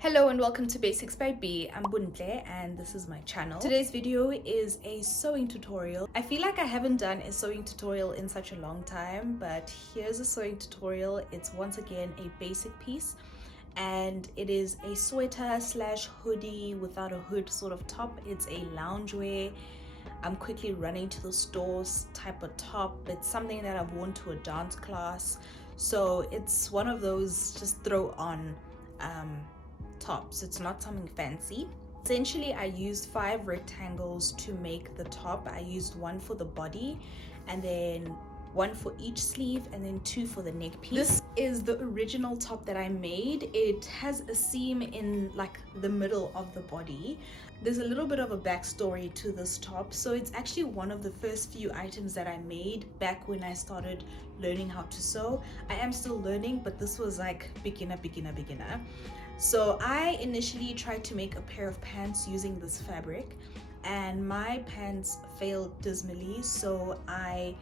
Hello and welcome to Basics by B. I'm Buntle and this is my channel. Today's video is a sewing tutorial. I feel like I haven't done a sewing tutorial in such a long time, but here's a sewing tutorial. It's once again a basic piece and it is a sweater slash hoodie without a hood sort of top. It's a loungewear. I'm quickly running to the stores type of top. It's something that I've worn to a dance class. So it's one of those just throw on tops. It's not something fancy. Essentially, I used 5 rectangles to make the top. I used 1 for the body and then 1 for each sleeve and then 2 for the neck piece. This is the original top that I made. It has a seam in like the middle of the body. There's a little bit of a backstory to this top. So it's actually one of the first few items that I made back when I started learning how to sew. I am still learning, but this was like beginner. So I initially tried to make a pair of pants using this fabric and my pants failed dismally, so I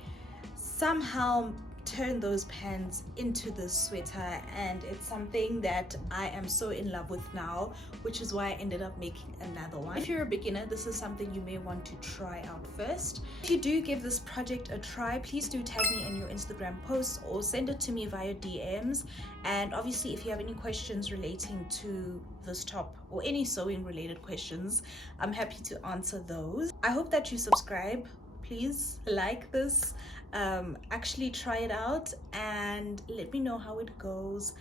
somehow turned those pants into this sweater, and it's something that I am so in love with now, which is why I ended up making another one. If you're a beginner, this is something you may want to try out first. If you do give this project a try, please do tag me in your Instagram posts or send it to me via DMs. And obviously, if you have any questions relating to this top or any sewing related questions, I'm happy to answer those. I hope that you subscribe. Please like this, actually try it out and let me know how it goes.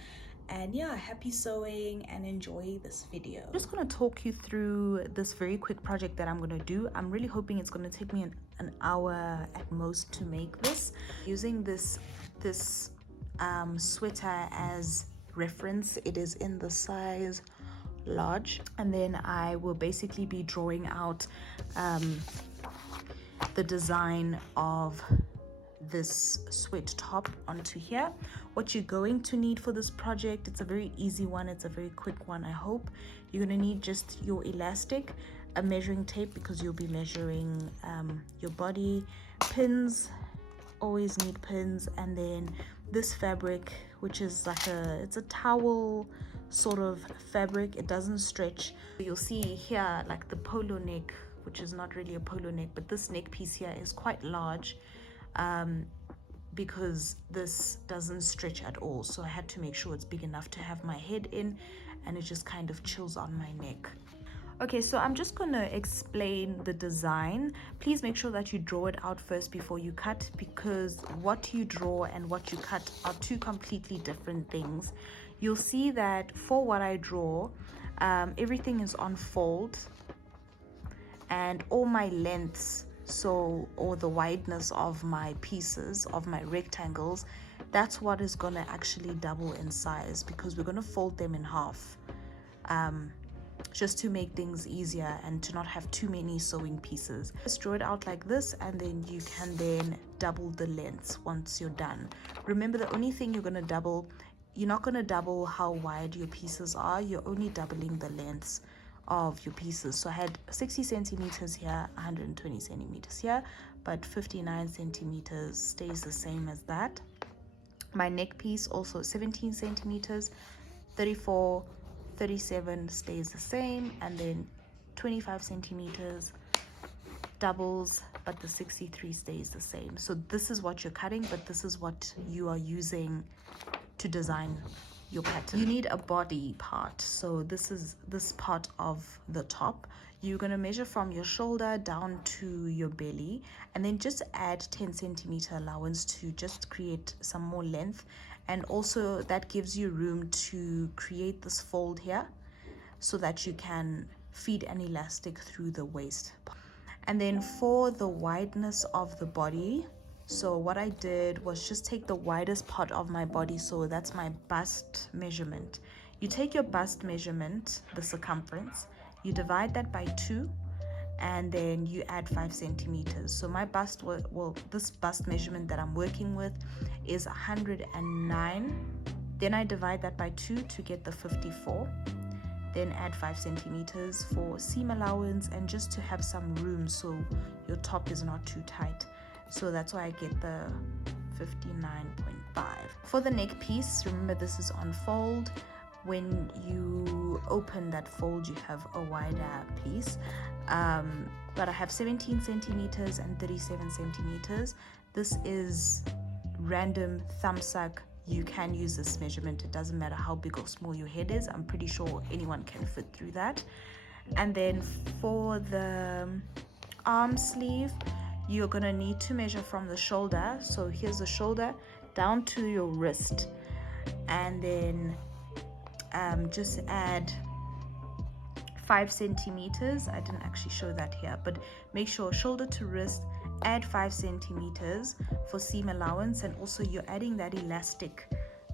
And yeah, happy sewing and enjoy this video. I'm just going to talk you through this very quick project that I'm going to do. I'm really hoping it's going to take me an hour at most to make this. Using this sweater as reference, it is in the size large, and then I will basically be drawing out the design of this sweat top onto here. What you're going to need for this project, it's a very easy one, it's a very quick one. I hope you're going to need just your elastic, a measuring tape because you'll be measuring your body, pins, always need pins, and then this fabric, which is like it's a towel sort of fabric. It doesn't stretch. You'll see here like the polo neck, which is not really a polo neck, but this neck piece here is quite large because this doesn't stretch at all. So I had to make sure it's big enough to have my head in, and it just kind of chills on my neck. Okay, so I'm just gonna explain the design. Please make sure that you draw it out first before you cut, because what you draw and what you cut are 2 completely different things. You'll see that for what I draw, everything is on fold, and all my lengths, or the wideness of my pieces, of my rectangles, that's what is gonna actually double in size, because we're gonna fold them in half, just to make things easier and to not have too many sewing pieces. Just draw it out like this, and then you can then double the lengths once you're done. Remember, the only thing you're gonna double, you're not gonna double how wide your pieces are, you're only doubling the lengths of your pieces. So I had 60 centimeters here, 120 centimeters here, but 59 centimeters stays the same as that. My neck piece also 17 centimeters, 34, 37 stays the same, and then 25 centimeters doubles, but the 63 stays the same. So this is what you're cutting, but this is what you are using to design your pattern. You need a body part, so this is this part of the top. You're going to measure from your shoulder down to your belly, and then just add 10 centimeter allowance to just create some more length, and also that gives you room to create this fold here so that you can feed an elastic through the waist. And then for the wideness of the body, so what I did was just take the widest part of my body, so that's my bust measurement. You take your bust measurement, the circumference, you divide that by 2, and then you add 5 centimeters. So my bust, this bust measurement that I'm working with is 109. Then I divide that by 2 to get the 54. Then add 5 centimeters for seam allowance and just to have some room so your top is not too tight. So that's why I get the 59.5. For the neck piece, remember this is on fold. When you open that fold, you have a wider piece, but I have 17 centimeters and 37 centimeters. This is random thumb suck. You can use this measurement. It doesn't matter how big or small your head is. I'm pretty sure anyone can fit through that. And then for the arm sleeve, you're gonna need to measure from the shoulder. So here's the shoulder down to your wrist, and then just add 5 centimeters. I didn't actually show that here, but make sure shoulder to wrist, add 5 centimeters for seam allowance, and also you're adding that elastic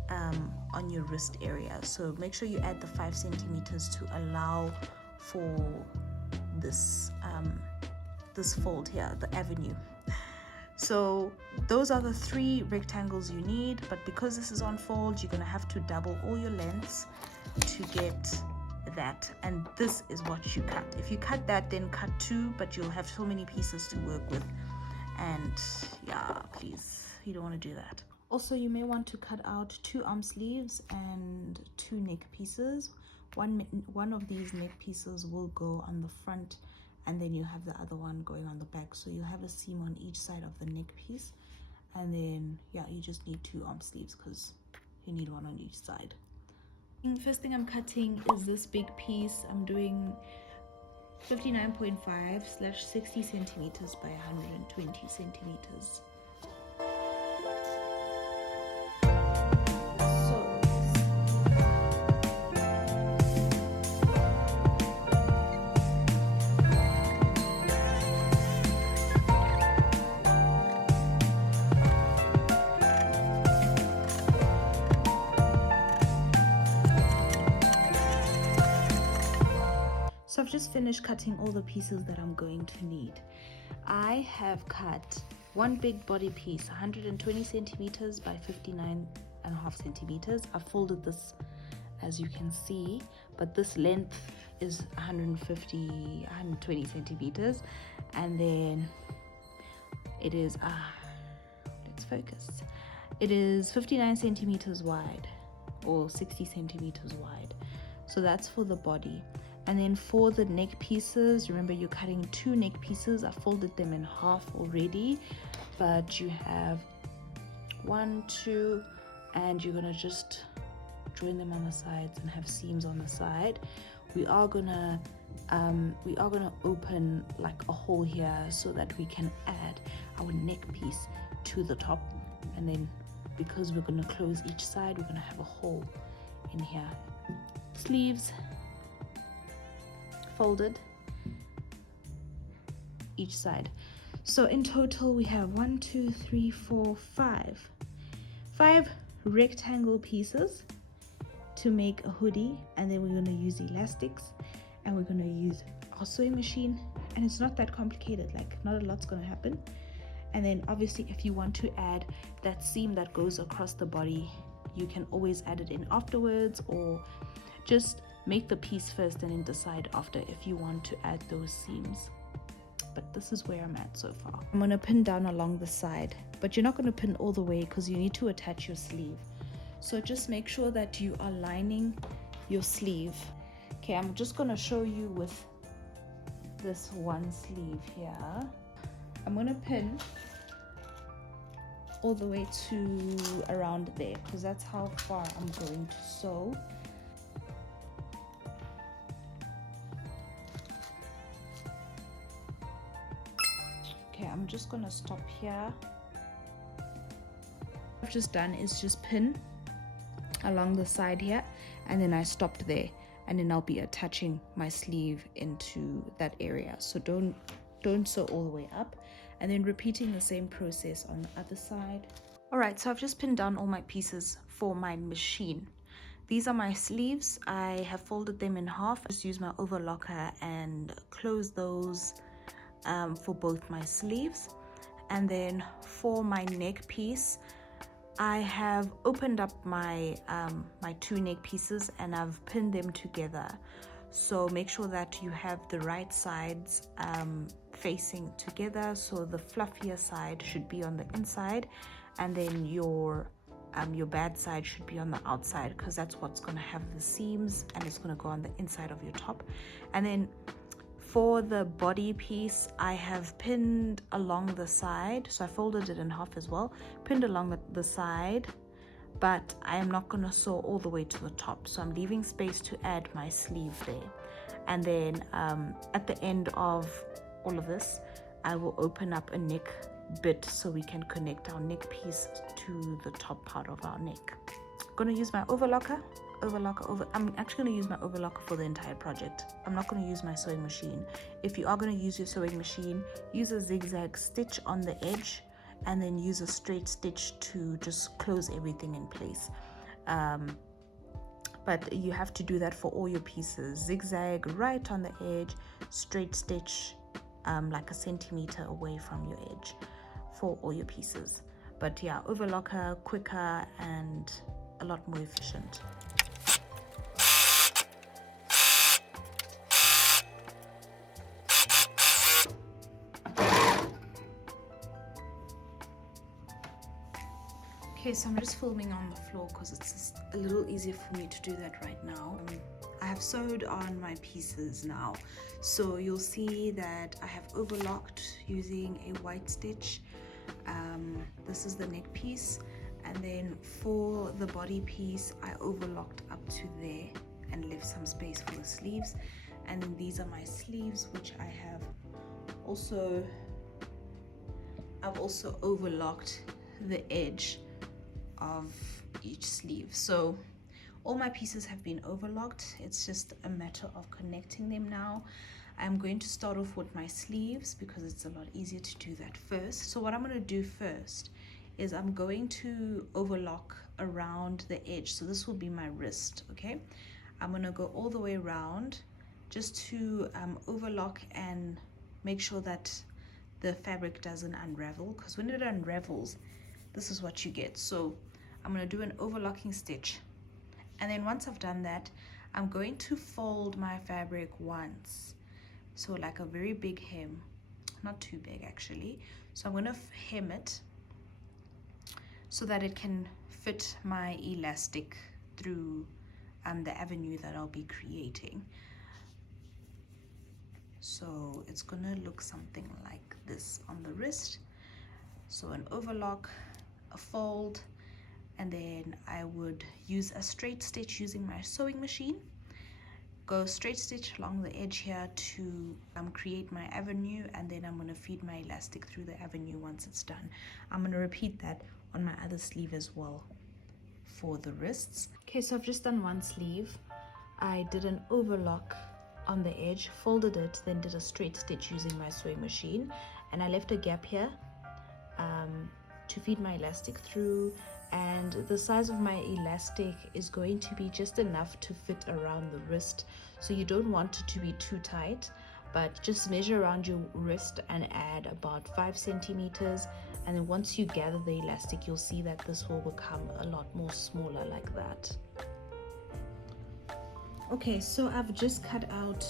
on your wrist area. So make sure you add the 5 centimeters to allow for this this fold here, the avenue. So those are the 3 rectangles you need, but because this is on fold, you're gonna have to double all your lengths to get that, and this is what you cut. If you cut that, then cut 2, but you'll have so many pieces to work with, and yeah, please, you don't want to do that. Also, you may want to cut out 2 arm sleeves and 2 neck pieces. One of these neck pieces will go on the front, and then you have the other one going on the back, so you have a seam on each side of the neck piece. And then yeah, you just need 2 arm sleeves because you need one on each side. First thing I'm cutting is this big piece. I'm doing 59.5/60 centimeters by 120 centimeters. So I've just finished cutting all the pieces that I'm going to need. I have cut one big body piece, 120 centimeters by 59.5 centimeters. I folded this, as you can see, but this length is 120 centimeters, and then it is let's focus. It is 59 centimeters wide, or 60 centimeters wide. So that's for the body. And then for the neck pieces, remember you're cutting 2 neck pieces. I folded them in half already, but you have 1, 2, and you're gonna just join them on the sides and have seams on the side. We are gonna open like a hole here so that we can add our neck piece to the top, and then because we're gonna close each side, we're gonna have a hole in here. Sleeves folded each side. So in total we have 1, 2, 3, 4, 5 rectangle pieces to make a hoodie, and then we're going to use elastics, and we're going to use our sewing machine, and it's not that complicated, like not a lot's going to happen. And then obviously if you want to add that seam that goes across the body, you can always add it in afterwards, or just make the piece first and then decide after if you want to add those seams. But this is where I'm at so far. I'm going to pin down along the side, but you're not going to pin all the way because you need to attach your sleeve. So just make sure that you are lining your sleeve. Okay, I'm just going to show you with this one sleeve here. I'm going to pin all the way to around there because that's how far I'm going to sew. Okay, I'm just gonna stop here. What I've just done is just pin along the side here, and then I stopped there, and then I'll be attaching my sleeve into that area. So don't sew all the way up, and then repeating the same process on the other side. All right, so I've just pinned down all my pieces for my machine. These are my sleeves. I have folded them in half. Just use my overlocker and close those for both my sleeves. And then for my neck piece, I have opened up my my 2 neck pieces and I've pinned them together. So make sure that you have the right sides facing together. So the fluffier side should be on the inside, and then your your bad side should be on the outside, because that's what's going to have the seams, and it's going to go on the inside of your top. And then for the body piece, I have pinned along the side, so I folded it in half as well, pinned along the side, but I am not going to sew all the way to the top, so I'm leaving space to add my sleeve there. And then at the end of all of this, I will open up a neck bit so we can connect our neck piece to the top part of our neck. I'm going to use my overlocker. I'm actually going to use my overlocker for the entire project. I'm not going to use my sewing machine. If you are going to use your sewing machine, use a zigzag stitch on the edge and then use a straight stitch to just close everything in place. But you have to do that for all your pieces. Zigzag right on the edge, straight stitch like a centimeter away from your edge for all your pieces. But yeah, overlocker, quicker and a lot more efficient. Okay, so I'm just filming on the floor because it's just a little easier for me to do that right now. I have sewed on my pieces now, so you'll see that I have overlocked using a white stitch. This is the neck piece, and then for the body piece I overlocked up to there and left some space for the sleeves. And then these are my sleeves, which I've also overlocked the edge of each sleeve. So all my pieces have been overlocked. It's just a matter of connecting them now. I'm going to start off with my sleeves because it's a lot easier to do that first. So what I'm going to do first is I'm going to overlock around the edge. So this will be my wrist, okay? I'm going to go all the way around just to overlock and make sure that the fabric doesn't unravel, because when it unravels, this is what you get. So I'm going to do an overlocking stitch, and then once I've done that, I'm going to fold my fabric once, so like a very big hem, not too big actually. So I'm going to hem it so that it can fit my elastic through the avenue that I'll be creating. So it's going to look something like this on the wrist. So an overlock, a fold, and then I would use a straight stitch using my sewing machine. Go straight stitch along the edge here to create my avenue, and then I'm going to feed my elastic through the avenue once it's done. I'm going to repeat that on my other sleeve as well for the wrists. Okay, so I've just done one sleeve. I did an overlock on the edge, folded it, then did a straight stitch using my sewing machine, and I left a gap here to feed my elastic through. And the size of my elastic is going to be just enough to fit around the wrist, so you don't want it to be too tight, but just measure around your wrist and add about 5 centimeters. And then once you gather the elastic, you'll see that this will become a lot more smaller like that. Okay, so I've just cut out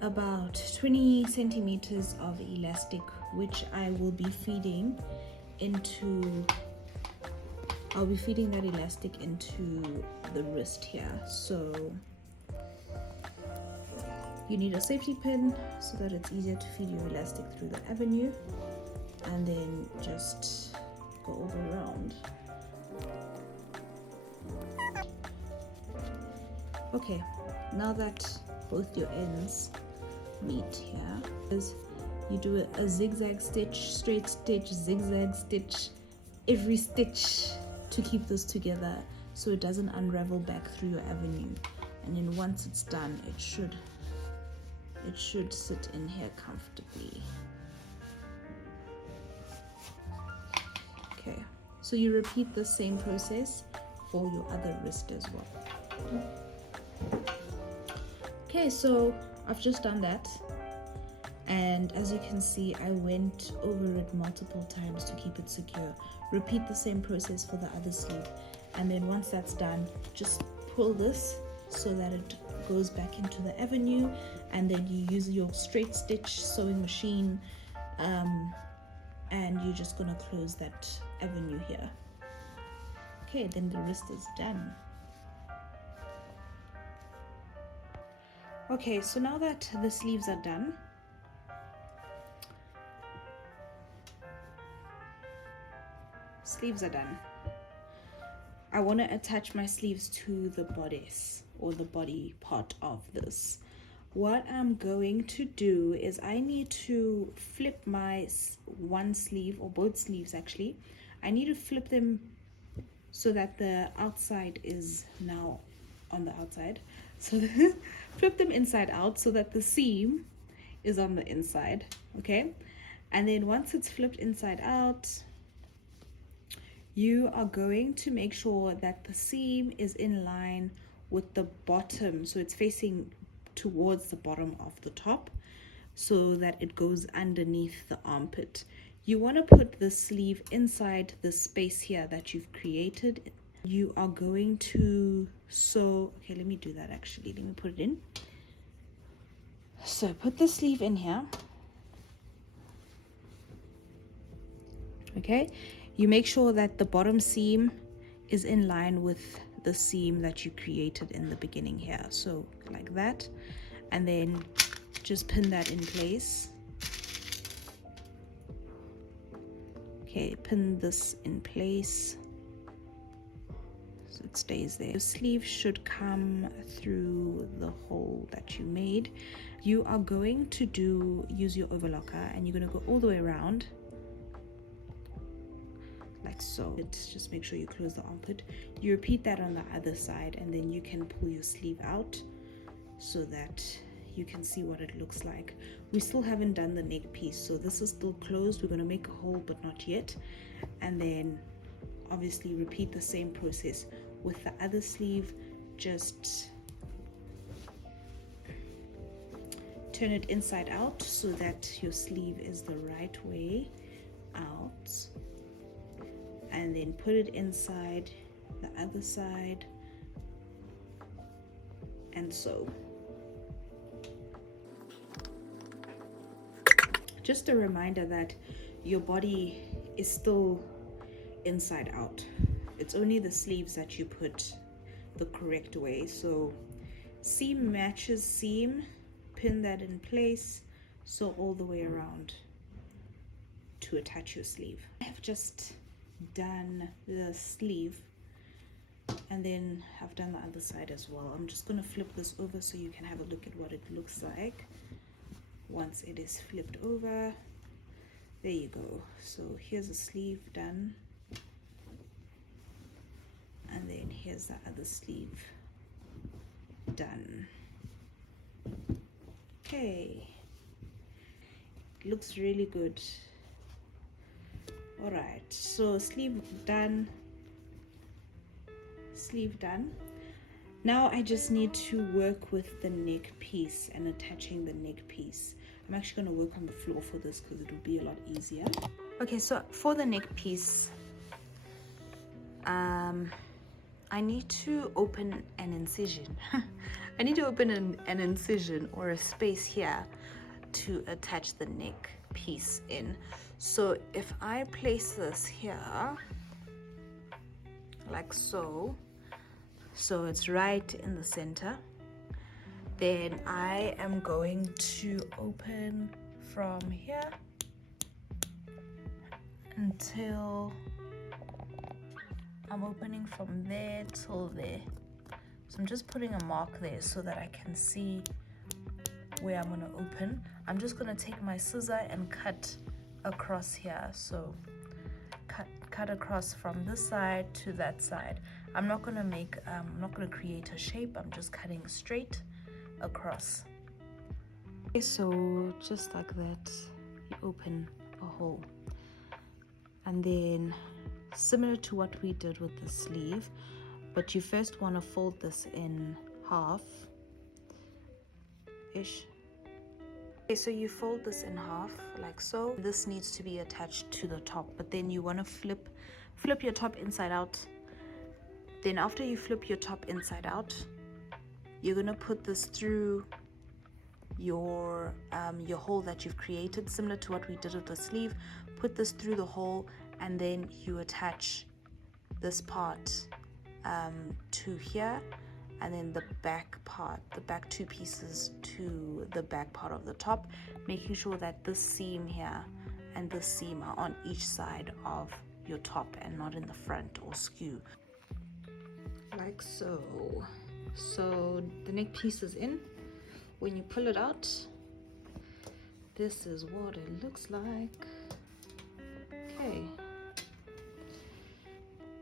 about 20 centimeters of elastic, which I will be feeding into, I'll be feeding that elastic into the wrist here. So you need a safety pin so that it's easier to feed your elastic through the avenue, and then just go all the way around. Okay, now that both your ends meet here, is you do a zigzag stitch, straight stitch, zigzag stitch, every stitch to keep this together so it doesn't unravel back through your avenue. And then once it's done, it should sit in here comfortably. Okay, so you repeat the same process for your other wrist as well. Okay, so I've just done that, and as you can see, I went over it multiple times to keep it secure. Repeat the same process for the other sleeve, and then once that's done, just pull this so that it goes back into the avenue, and then you use your straight stitch sewing machine, and you're just gonna close that avenue here. Okay, then the wrist is done. Okay, so now that the sleeves are done, I want to attach my sleeves to the bodice or the body part of this. What I'm going to do is I need to flip my one sleeve, or both sleeves actually. I need to flip them so that the outside is now on the outside. So flip them inside out so that the seam is on the inside, okay? And then once it's flipped inside out, you are going to make sure that the seam is in line with the bottom, so it's facing towards the bottom of the top so that it goes underneath the armpit. You want to put the sleeve inside the space here that you've created. You are going to sew, okay, let me do that actually, let me put it in. So put the sleeve in here, okay? You make sure that the bottom seam is in line with the seam that you created in the beginning here, so like that, and then just pin that in place. Okay, pin this in place so it stays there. The sleeve should come through the hole that you made. You are going to use your overlocker, and you're going to go all the way around like so. Just make sure you close the armpit. You repeat that on the other side, and then you can pull your sleeve out so that you can see what it looks like. We still haven't done the neck piece, so this is still closed. We're going to make a hole, but not yet. And then obviously repeat the same process with the other sleeve. Just turn it inside out so that your sleeve is the right way out, and then put it inside the other side and sew. Just a reminder that your body is still inside out. It's only the sleeves that you put the correct way. So seam matches seam, pin that in place, sew all the way around to attach your sleeve. I have just done the sleeve, and then I've done the other side as well. I'm just going to flip this over so you can have a look at what it looks like once it is flipped over. There you go. So here's a sleeve done, and then here's the other sleeve done. Okay, it looks really good. All right, so sleeve done, sleeve done. Now I just need to work with the neck piece and attaching the neck piece. I'm actually going to work on the floor for this because it will be a lot easier. Okay, so for the neck piece, I need to open an incision. I need to open an incision or a space here to attach the neck piece in. So if I place this here like so, so it's right in the center, then I am going to open from here until I'm opening from there till there. So I'm just putting a mark there so that I can see where I'm going to open. I'm just going to take my scissor and cut across here. So cut across from this side to that side. I'm not going to create a shape. I'm just cutting straight across. Okay, so just like that, you open a hole, and then similar to what we did with the sleeve, but you first want to fold this in half ish. Okay, so you fold this in half like so. This needs to be attached to the top, but then you want to flip your top inside out. Then after you flip your top inside out, you're going to put this through your hole that you've created, similar to what we did with the sleeve. Put this through the hole, and then you attach this part to here, and then the back part, the back 2 pieces to the back part of the top, making sure that this seam here and this seam are on each side of your top and not in the front or skew, like so. So the neck piece is in. When you pull it out, this is what it looks like. Okay,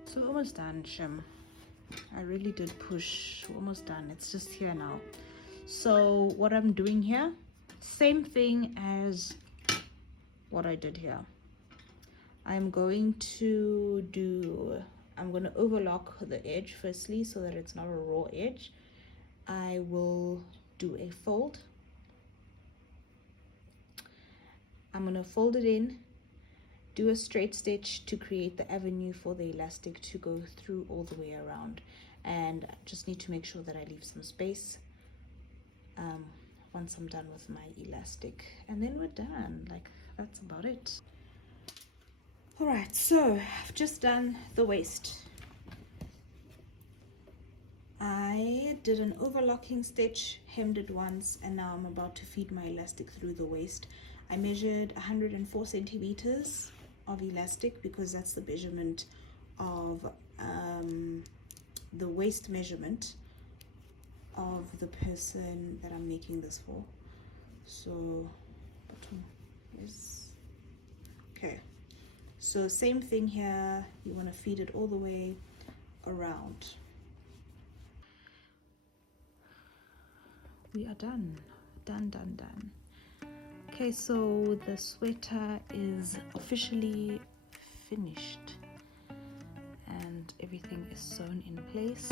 so almost done, Shim. I really did push. Almost done. It's just here now. So what I'm doing here, same thing as what I did here. I'm going to overlock the edge firstly so that it's not a raw edge. I will do a fold. I'm going to fold it in, do a straight stitch to create the avenue for the elastic to go through all the way around, and I just need to make sure that I leave some space once I'm done with my elastic, and then we're done. Like, that's about it. All right, so I've just done the waist. I did an overlocking stitch, hemmed it once, and now I'm about to feed my elastic through the waist. I measured 104 centimeters of elastic because that's the measurement of the waist measurement of the person that I'm making this for. So bottom is okay. So same thing here, you want to feed it all the way around. We are done. Done. Okay, so the sweater is officially finished and everything is sewn in place.